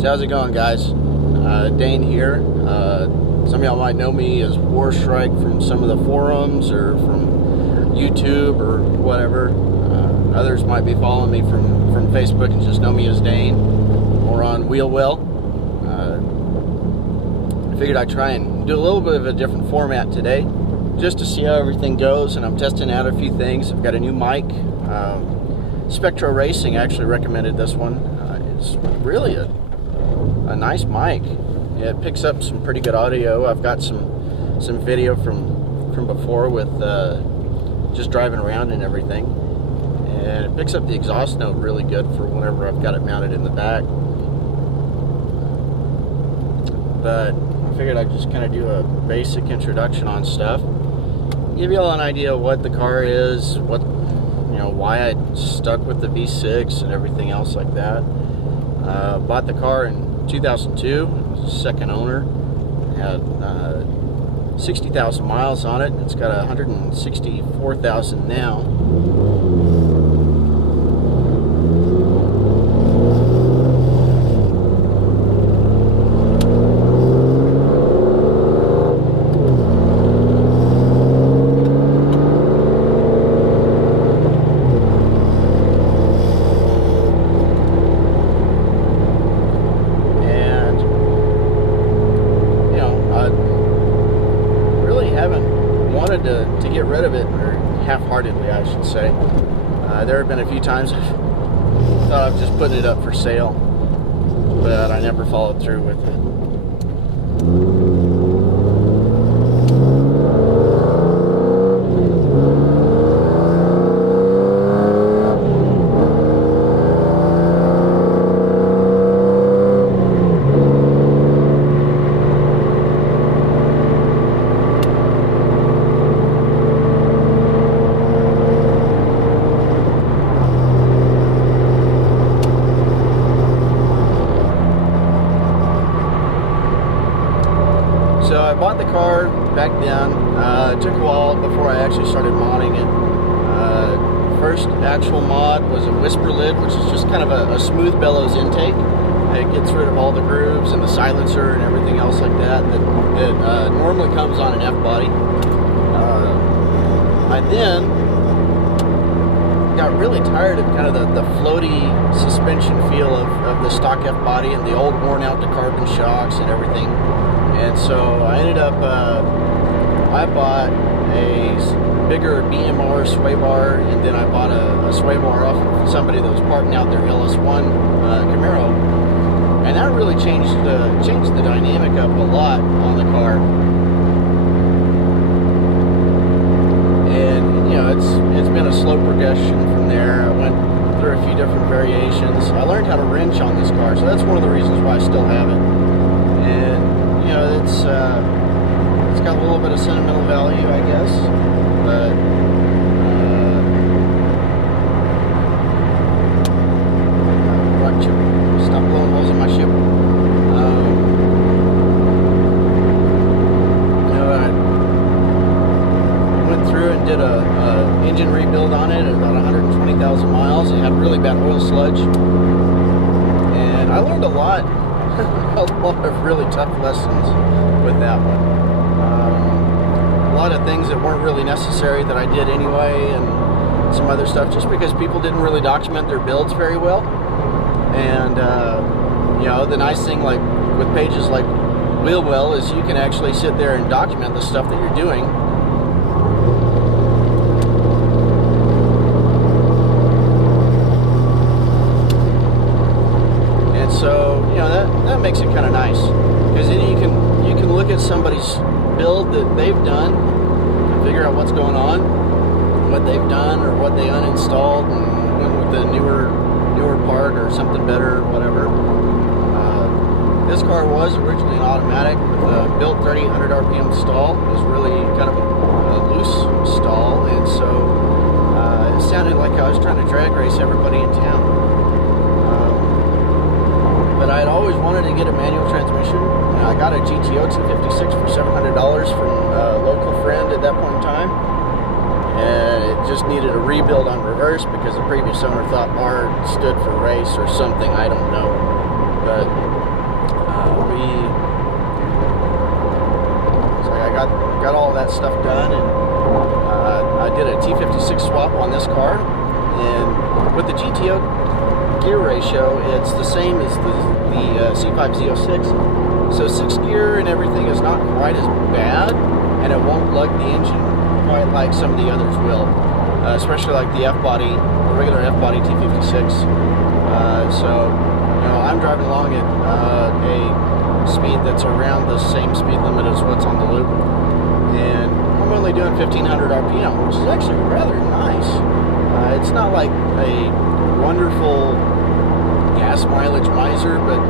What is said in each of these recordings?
So how's it going, guys? Dane here. Some of y'all might know me as War Strike from some of the forums or from YouTube or whatever. Others might be following me from Facebook and just know me as Dane, or on wheelwell. I figured I'd try and do a little bit of a different format today, just to see how everything goes, and I'm testing out a few things. I've got a new mic. Spectro Racing actually recommended this one. It's really a nice mic. It picks up some pretty good audio. I've got some video from before with just driving around and everything, and it picks up the exhaust note really good for whenever I've got it mounted in the back. But I figured I'd just kind of do a basic introduction on stuff, give you all an idea of what the car is, why I stuck with the V6 and everything else like that. Bought the car in 2002, second owner, had 60,000 miles on it. It's got 164,000 now. To get rid of it, or half-heartedly I should say. There have been a few times I thought of just putting it up for sale, but I never followed through with it. So I bought the car back then. It took a while before I actually started modding it. First actual mod was a whisper lid, which is just kind of a smooth bellows intake. It gets rid of all the grooves and the silencer and everything else like that normally comes on an F-body. I then got really tired of kind of the floaty suspension feel of the stock F-body and the old worn out carbon shocks and everything. And so I ended up, I bought a bigger BMR sway bar, and then I bought a sway bar off of somebody that was parking out their LS1 Camaro. And that really changed the dynamic up a lot on the car. And, it's been a slow progression from there. I went through a few different variations. I learned how to wrench on this car, so that's one of the reasons why I still have it. And it's got a little bit of sentimental value, I guess, but rock chip, stop blowing holes in my ship. I went through and did a engine rebuild on it at about 120,000 miles. It had really bad oil sludge, and I learned a lot. A lot of really tough lessons with that one. A lot of things that weren't really necessary that I did anyway, and some other stuff just because people didn't really document their builds very well. And the nice thing like with pages like wheelwell is you can actually sit there and document the stuff that you're doing. So that makes it kind of nice, because then you can look at somebody's build that they've done and figure out what's going on, what they've done or what they uninstalled and went with the newer part or something better or whatever. This car was originally an automatic with a built 3800 RPM stall. It was really kind of a loose stall, and so it sounded like I was trying to drag race everybody in town. But I had always wanted to get a manual transmission. I got a GTO 256 for $700 from a local friend at that point in time, and it just needed a rebuild on reverse because the previous owner thought R stood for race or something, I don't know. but so I got all that stuff done, and I did a T56 swap on this car, and with the GTO gear ratio, it's the same as the C5 Z06. So 6 gear and everything is not quite as bad, and it won't lug the engine quite like some of the others will, especially like the F-body, the regular F-body T56. So, you know, I'm driving along at a speed that's around the same speed limit as what's on the loop, and I'm only doing 1500 RPM, which is actually rather nice. It's not like a wonderful gas mileage miser, but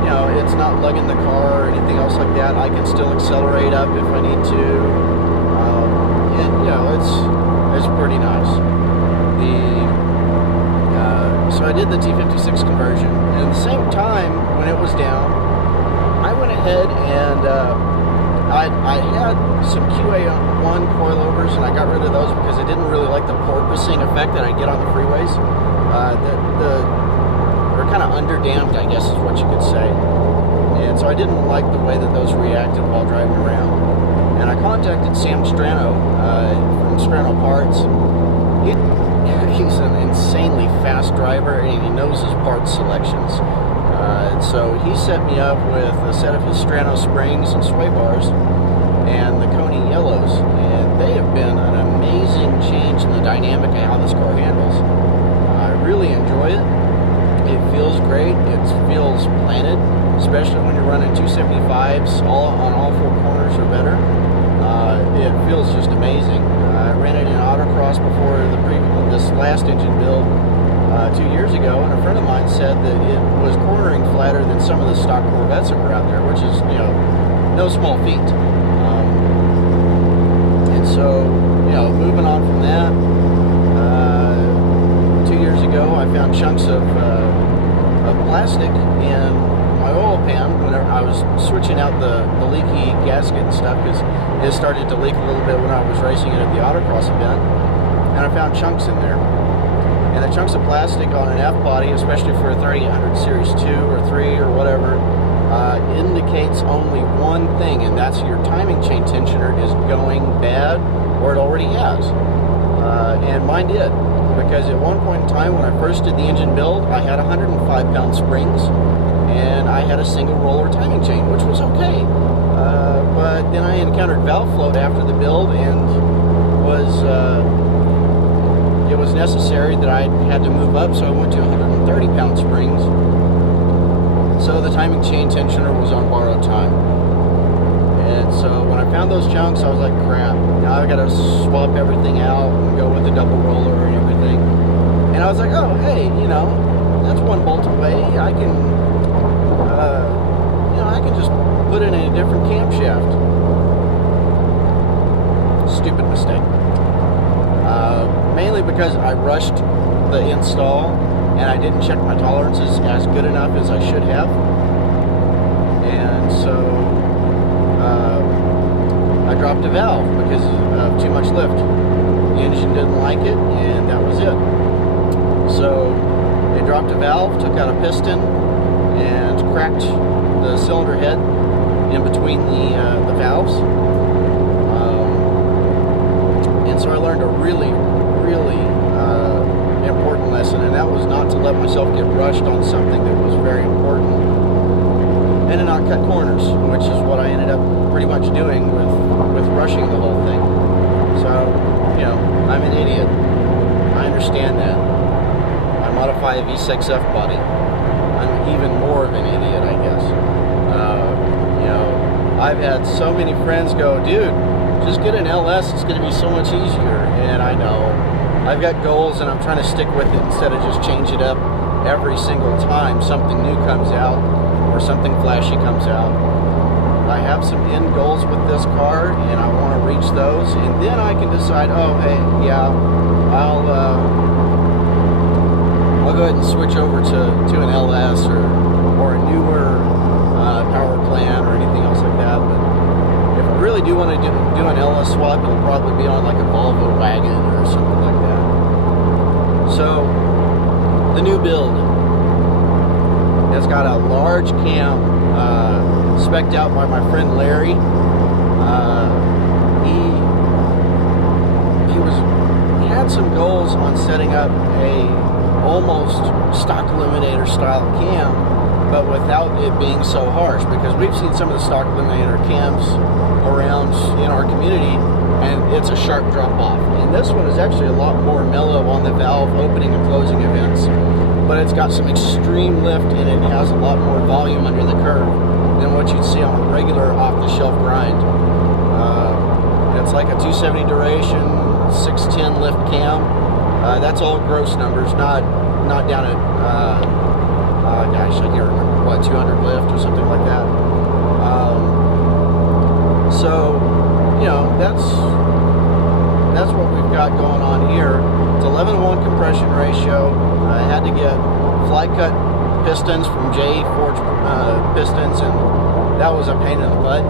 you know, it's not lugging the car or anything else like that. I can still accelerate up if I need to, and you know, it's pretty nice. So I did the T56 conversion, and at the same time, when it was down, I went ahead and I had some QA1 coilovers, and I got rid of those because I didn't really like the porpoising effect that I get on the freeways. They're kind of underdamped, I guess is what you could say. And so I didn't like the way that those reacted while driving around. And I contacted Sam Strano from Strano Parts. He's an insanely fast driver, and he knows his parts selections. So he set me up with a set of his Strano springs and sway bars and the Coney yellows, and they have been an amazing change in the dynamic of how this car handles. I really enjoy it. It feels great. It feels planted, especially when you're running 275s on all 4 corners or better. It feels just amazing. I ran it in autocross before this last engine build 2 years ago, and a friend of mine said that it was cornering flatter than some of the stock Corvettes that were out there, which is, you know, no small feat. And so, you know, moving on from that, 2 years ago, I found chunks of plastic in my oil pan whenever I was switching out the leaky gasket and stuff, because it started to leak a little bit when I was racing it at the autocross event, and I found chunks in there. And the chunks of plastic on an F-body, especially for a 3800 Series 2 or 3 or whatever, indicates only one thing, and that's your timing chain tensioner is going bad, or it already has. And mine did, because at one point in time when I first did the engine build, I had 105-pound springs, and I had a single roller timing chain, which was okay. But then I encountered valve float after the build, and it was necessary that I had to move up, so I went to 130-pound springs. So the timing chain tensioner was on borrowed time. And so when I found those chunks, I was like, crap, now I've got to swap everything out and go with the double roller and everything. And I was like, oh, hey, you know, that's one bolt away. I can, you know, I can just put it in a different camshaft. Stupid mistake. Mainly because I rushed the install and I didn't check my tolerances as good enough as I should have. And so I dropped a valve because of too much lift. The engine didn't like it, and that was it. So it dropped a valve, took out a piston, and cracked the cylinder head in between the valves. And so I learned a really important lesson, and that was not to let myself get rushed on something that was very important, and to not cut corners, which is what I ended up pretty much doing with rushing the whole thing. So, you know, I'm an idiot. I understand that. I modify a V6F body. I'm even more of an idiot, I guess. You know, I've had so many friends go, dude, just get an LS, it's going to be so much easier. And I know, I've got goals and I'm trying to stick with it instead of just change it up every single time something new comes out or something flashy comes out. I have some end goals with this car and I want to reach those, and then I can decide, oh, hey, yeah, I'll go ahead and switch over to an LS or a newer power plant or anything else like that. But if I really do want to do an LS swap, it'll probably be on like a Volvo wagon or something like that. So, the new build. It's got a large cam spec'd out by my friend Larry. He had some goals on setting up a almost stock Eliminator style cam, but without it being so harsh, because we've seen some of the stock Eliminator cams around in our community, and it's a sharp drop off. And this one is actually a lot more mellow on the valve opening and closing events, but it's got some extreme lift and it has a lot more volume under the curve than what you'd see on a regular off-the-shelf grind. It's like a 270 duration, 610 lift cam. That's all gross numbers, not down at gosh, I can't remember what, 200 lift or something like that. So, you know, that's what we've got going on here. It's 11:1 compression ratio. I had to get fly cut pistons from J Forge pistons, and that was a pain in the butt.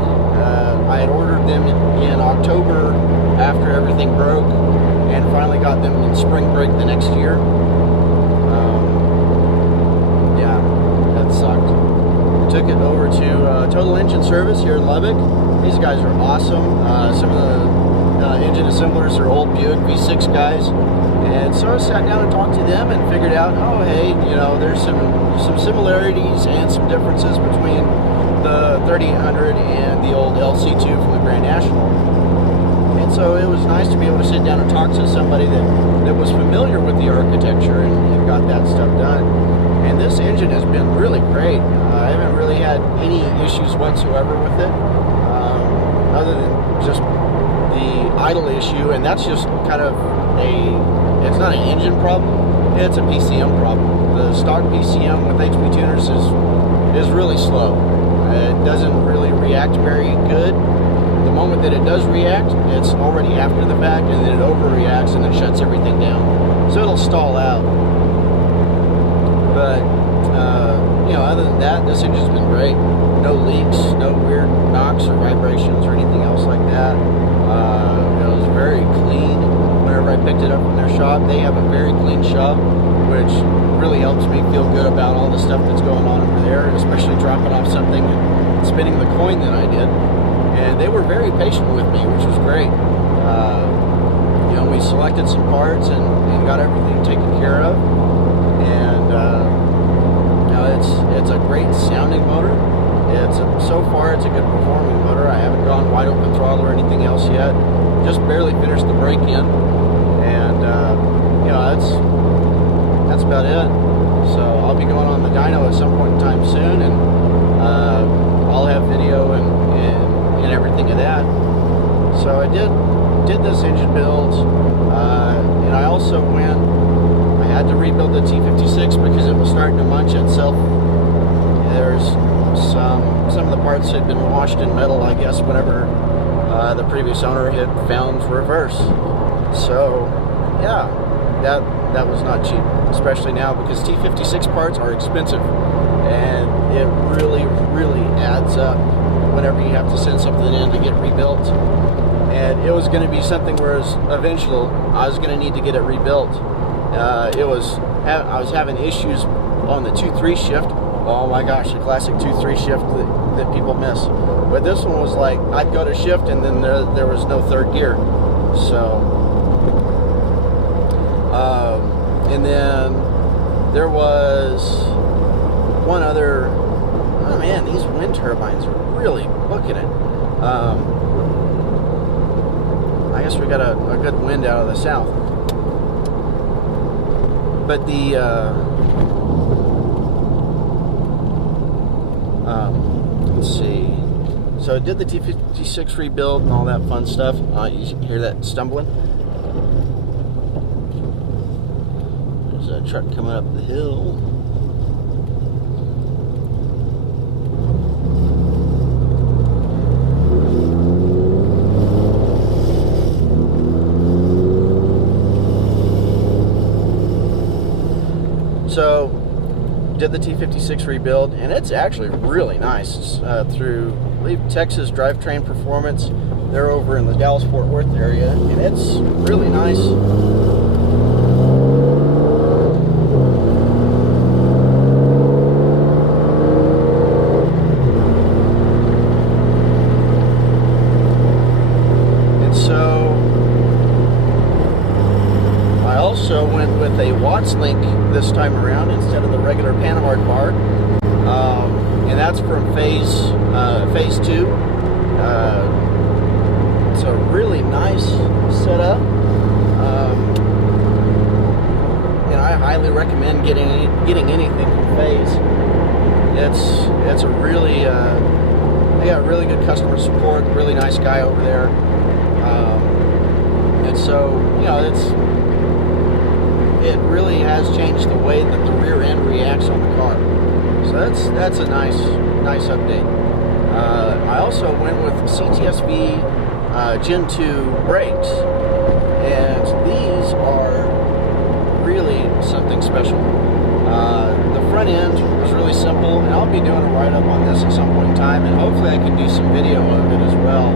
I had ordered them in October after everything broke, and finally got them in spring break the next year. Yeah, that sucked. Took it over to Total Engine Service here in Lubbock. These guys are awesome. Some of the engine assemblers are old Buick V6 guys, and so I sat down and talked to them and figured out, oh hey, you know, there's some similarities and some differences between the 3800 and the old LC2 from the Grand National. And so it was nice to be able to sit down and talk to somebody that was familiar with the architecture and got that stuff done. And this engine has been really great. I haven't really had any issues whatsoever with it, other than just the idle issue, and that's just kind of it's not an engine problem, it's a PCM problem. The stock PCM with HP tuners is really slow. It doesn't really react very good. The moment that it does react, it's already after the fact, and then it overreacts and it shuts everything down. So it'll stall out. But, you know, other than that, this engine's been great. No leaks, no weird knocks or vibrations or anything else like that. It was very clean whenever I picked it up from their shop. They have a very clean shop, which really helps me feel good about all the stuff that's going on over there, especially dropping off something and spinning the coin that I did. And they were very patient with me, which was great. You know, we selected some parts and got everything taken care of. And you know, it's a great sounding motor. So far it's a good performing motor. I haven't gone wide open throttle or anything else yet. Just barely finished the break-in, and you know, that's about it. So I'll be going on the dyno at some point in time soon, and I'll have video and everything of that. So I did this engine build, and I also I had to rebuild the T56 because it was starting to munch itself. There's some of the parts had been washed in metal, I guess, whenever the previous owner had found reverse. So yeah, that was not cheap, especially now, because T56 parts are expensive, and it really adds up whenever you have to send something in to get rebuilt. And it was going to be something where eventually I was going to need to get it rebuilt. I was having issues on the 2-3 shift. Oh my gosh, the classic 2-3 shift that people miss. But this one was like, I'd go to shift and then there was no third gear. So, and then there was one other, oh man, these wind turbines are really booking it. I guess we got a good wind out of the south. But let's see. So I did the T56 rebuild and all that fun stuff. You hear that stumbling? There's a truck coming up the hill. So, did the T56 rebuild, and it's actually really nice. Through, I believe, Texas Drivetrain Performance. They're over in the Dallas-Fort Worth area, and it's really nice. box link this time around instead of the regular Panhard bar, and that's from phase 2. It's a really nice setup, and I highly recommend getting anything from Phase. It's a really they got really good customer support, really nice guy over there, and so it really has changed the way that the rear end reacts on the car. So that's a nice update. I also went with CTSV Gen 2 brakes, and these are really something special. The front end was really simple, and I'll be doing a write-up on this at some point in time, and hopefully I can do some video of it as well,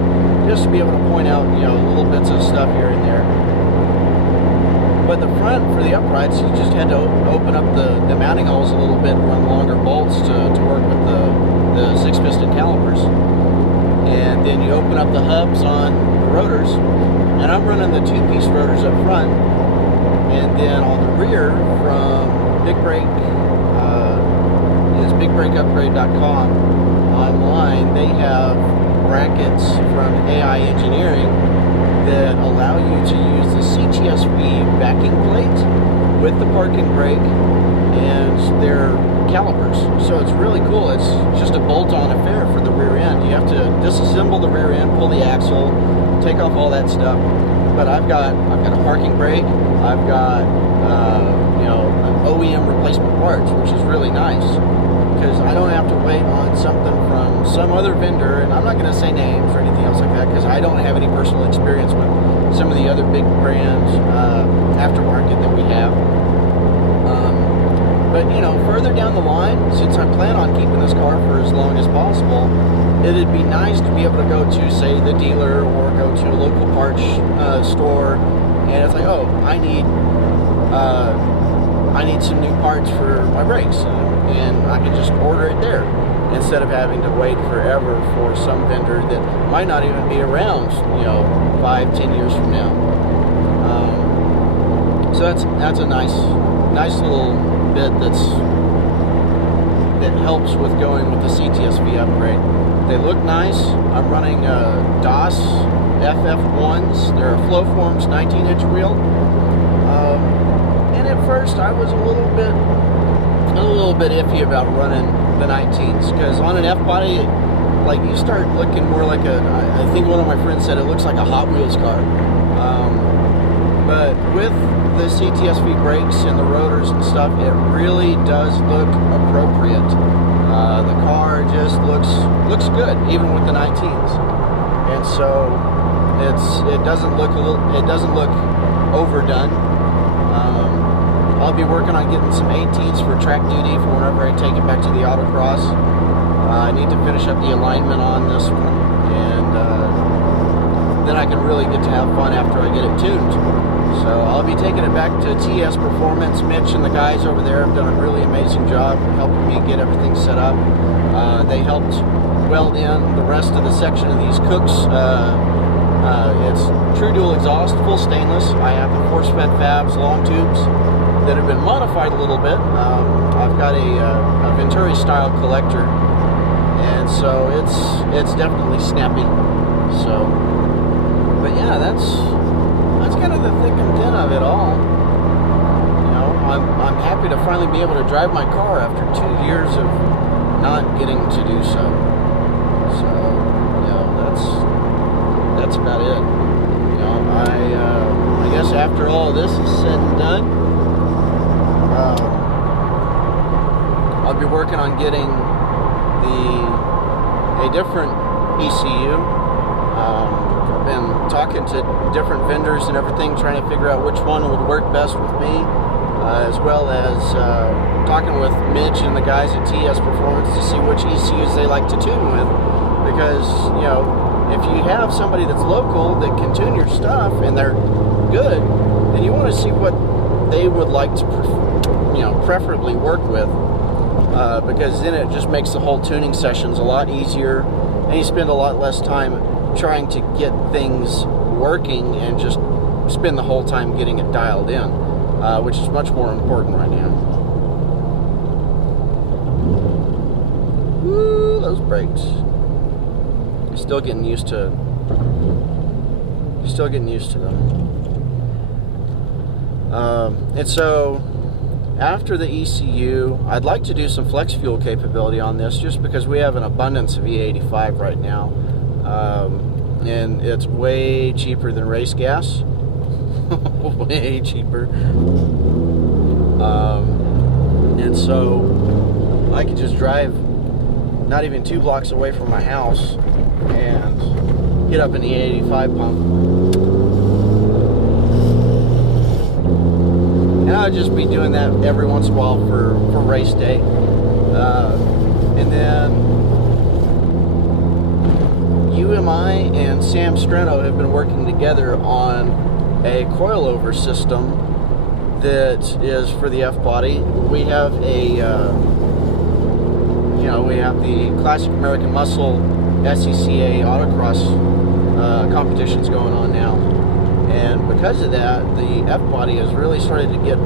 just to be able to point out little bits of stuff here and there. But the front, for the uprights, you just had to open up the mounting holes a little bit, run longer bolts to work with the 6-piston calipers. And then you open up the hubs on the rotors, and I'm running the 2-piece rotors up front. And then on the rear, from Big Brake, is BigBrakeUpgrade.com online, they have brackets from AI Engineering that allow you to use the CTSV backing plate with the parking brake and their calipers. So it's really cool. It's just a bolt-on affair for the rear end. You have to disassemble the rear end, pull the axle, take off all that stuff. But I've got a parking brake. I've got OEM replacement parts, which is really nice, because I don't have to wait on something from some other vendor, and I'm not going to say names or anything else like that, because I don't have any personal experience with some of the other big brands aftermarket that we have. But further down the line, since I plan on keeping this car for as long as possible, it'd be nice to be able to go to, say, the dealer or go to a local parts store, and it's like, oh, I need some new parts for my brakes, and I can just order it there instead of having to wait forever for some vendor that might not even be around, 5-10 years from now. So that's a nice little bit that helps with going with the CTSV upgrade. They look nice. I'm running DOS FF1s. They're a Flowforms 19-inch wheel. And at first I was a little bit iffy about running the 19s, because on an F-body, like, you start looking more like I think one of my friends said it looks like a Hot Wheels car. But with the CTSV brakes and the rotors and stuff, it really does look appropriate. The car just looks good, even with the 19s, and so it doesn't look overdone. I'll be working on getting some 18s for track duty for whenever I take it back to the autocross. I need to finish up the alignment on this one, and then I can really get to have fun after I get it tuned. So I'll be taking it back to TS Performance. Mitch and the guys over there have done a really amazing job helping me get everything set up. They helped weld in the rest of the section of these cooks. It's true dual exhaust, full stainless. I have the force-fed Fabs long tubes that have been modified a little bit. I've got a Venturi style collector, and so it's definitely snappy. So, but yeah, that's kind of the thick and thin of it all. I'm happy to finally be able to drive my car after 2 years of not getting to do so. So, that's about it. I guess after all this is said and done, I'll be working on getting a different ECU. I've been talking to different vendors and everything, trying to figure out which one would work best with me, as well as talking with Mitch and the guys at TS Performance to see which ECUs they like to tune with, because if you have somebody that's local that can tune your stuff and they're good, then you want to see what they would like to preferably work with, because then it just makes the whole tuning sessions a lot easier, and you spend a lot less time trying to get things working and just spend the whole time getting it dialed in. which is much more important right now. Woo, those brakes. You're still getting used to them. And so after the ECU, I'd like to do some flex fuel capability on this, just because we have an abundance of E85 right now, and it's way cheaper than race gas. Way cheaper. And so I could just drive not even 2 blocks away from my house and hit up an E85 pump. And I would just be doing that every once in a while for race day. And then UMI and Sam Streno have been working together on a coilover system that is for the F-body. We have we have the Classic American Muscle SCCA autocross competitions going on now. And because of that, the F-body has really started to get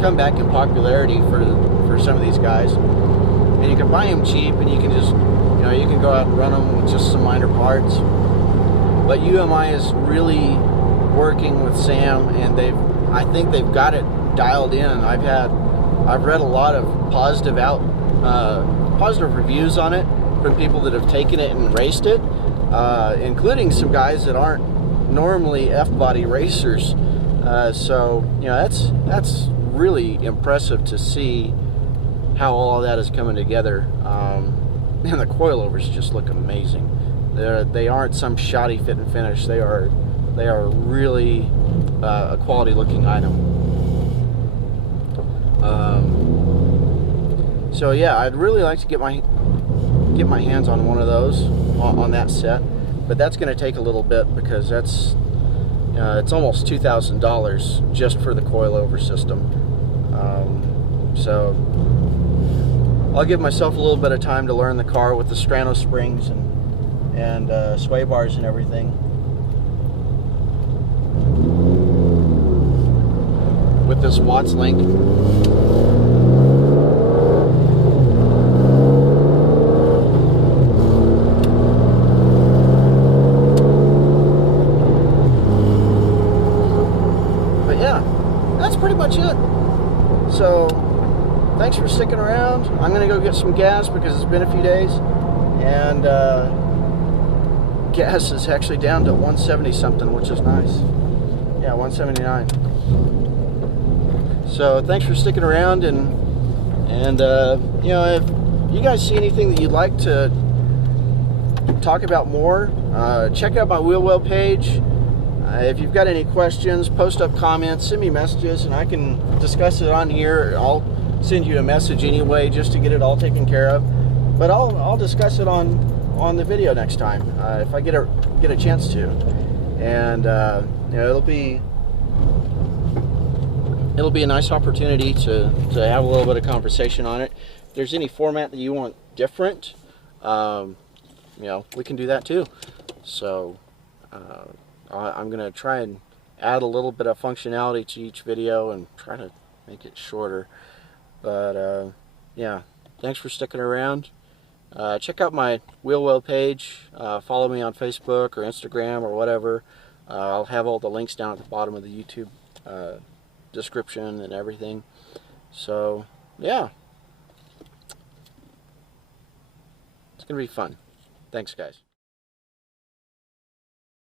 come back in popularity for some of these guys. And you can buy them cheap, and you can just, you can go out and run them with just some minor parts. But UMI is really working with Sam, and I think they've got it dialed in. I've read a lot of positive reviews on it from people that have taken it and raced it, including some guys that aren't normally F-body racers. So that's really impressive to see how all of that is coming together. And the coilovers just look amazing. They aren't some shoddy fit and finish. They are really a quality looking item. So yeah, I'd really like to get my hands on one of those on that set, but that's going to take a little bit, because it's almost $2,000 just for the coilover system. So I'll give myself a little bit of time to learn the car with the Strano springs and sway bars and everything. With this Watts link. But yeah, that's pretty much it. So thanks for sticking around. I'm gonna go get some gas because it's been a few days, and gas is actually down to 170 something, which is nice. Yeah, 179. So thanks for sticking around, and if you guys see anything that you'd like to talk about more, check out my wheelwell page. If you've got any questions, post up comments, send me messages, and I can discuss it on here. I'll send you a message anyway, just to get it all taken care of. But I'll discuss it on the video next time, if I get a chance to. And it'll be a nice opportunity to have a little bit of conversation on it. If there's any format that you want different, we can do that too. So I'm gonna try and add a little bit of functionality to each video and try to make it shorter. But yeah, thanks for sticking around. Check out my wheelwell page. Follow me on Facebook or Instagram or whatever. I'll have all the links down at the bottom of the YouTube description and everything. So yeah, it's gonna be fun. Thanks, guys.